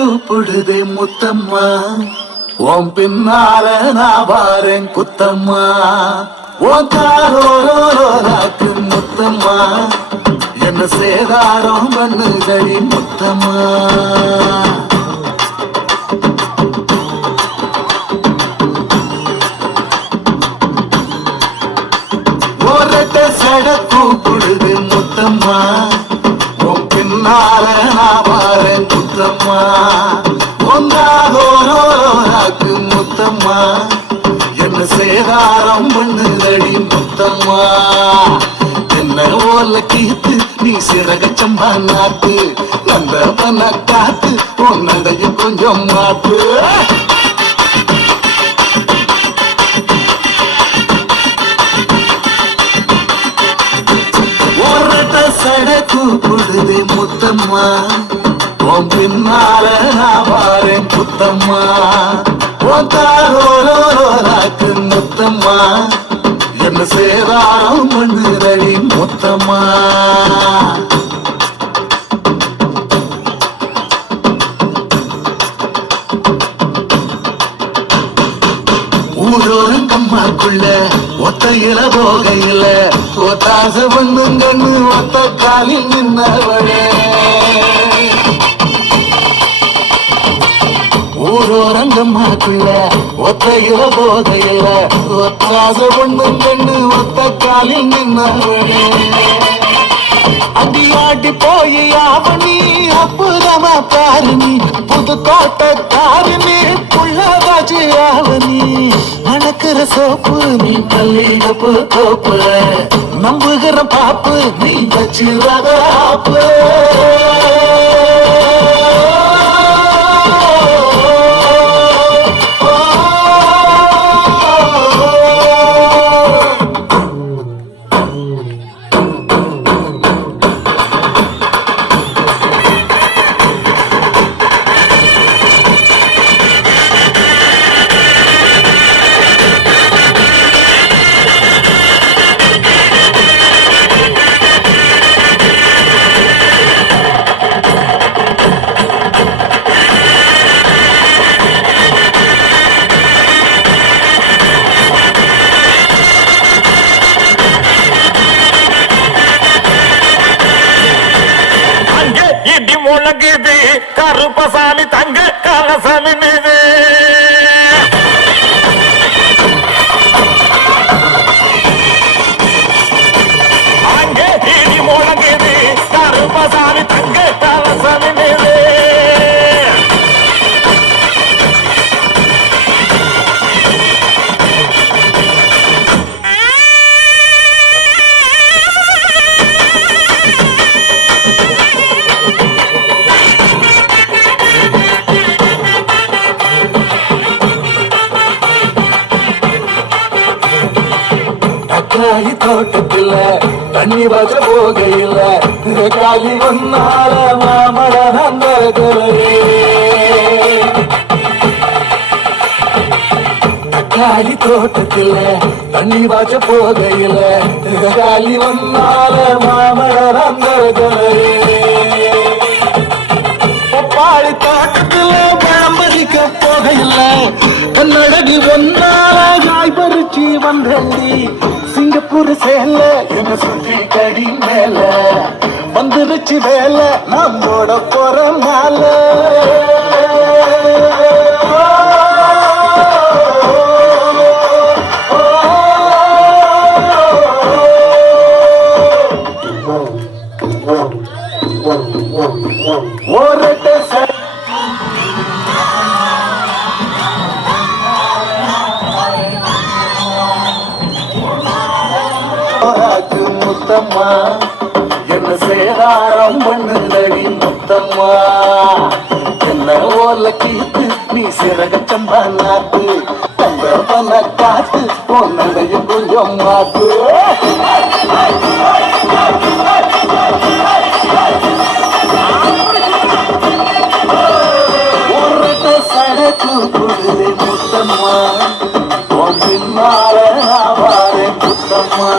கூப்பிடுதே முத்தம்மா, உன் பின்னால நான் வாரேன் குத்தம்மா. உன் காரோராக்கு முத்தம்மா, என்ன சேதாரம் பண்ணுதடி முத்தம்மா. ஒரட்ட சட கூப்பிடுது முத்தம்மா, உன் பின்னால நான் வாரேன் குத்தம்மா. ஒன்றாதோராக்கு முத்தம்மா, என்ன சேதாரம் பண்ணுதடி முத்தம்மா. என்ன ஓல கீத்து நீ சிறகச்சம்பா நாட்டு, நந்த பண்ண காத்து உன் நடையும் கொஞ்சம் மாத்து. சட கூப்பிடுதே முத்தம்மா, உன் பின்னால நான் வாரேன் குத்தம்மா. உன் தாரோராக்கு முத்தம்மா, என்ன சேதாரம் பண்ணுதடி முத்தம்மா. ஊரோரம் கம்மாக்குள்ள ஒத்தையில போகையில ஒத்தாச பண்ணுங்கன்னு ஒத்த காலில் நின்னவளே. ஊரோரங்கம்மாக்குள்ள ஒத்தையில போகையில ஒத்தாச பண்ணுங்கன்னு ஒத்த காலில் நின்னவளே. அடியாட்டி போய் ஆவணி அப்புறமா பாரு நீ, புதுக்கோட்டக்காரு நீ, புள்ளதாச்சு ஆவணி. மணக்கிற சோப்பு நீ பள்ளிடப்பு தோப்பு, நம்புகிற பாப்பு நீ வச்சிராப்பு. முழங்குது கருப்பசாமி தங்க கலசமி மீது. அங்கே இடி முழங்குது கருப்பசாமி தங்க கலசமி மீது. காலி தோட்டத்தில தண்ணி வச்ச போகையில காலி ஒன்னால மாமழ நந்தர்களே. காலி தோட்டத்தில தண்ணி வச்ச போகையில காலி ஒன்னால மாமழ நந்தர்களே. பாடி தோட்டத்தில பழம்பதிக்க போகையில கண்ணழகு ஒன்னால காய் பறிச்சு வந்தி. சிங்கப்பூர் சேல என்ன சுற்றி கடி மேல வந்துருச்சு வேல நம்மோட போற மேல. முத்தம்மா, என்ன சேதாரம் பண்ணுதடி முத்தம்மா. என்ன ஓல கீத்து நீ சிறகச்சம்பா நாட்டு, தங்க பண்ண காத்து உன்னையும் கொஞ்சம் மாத்து. ஒரு சடக்கு புடுதே முத்தம்மா, உன் பின்னால நான் வாரேன் குத்தம்மா.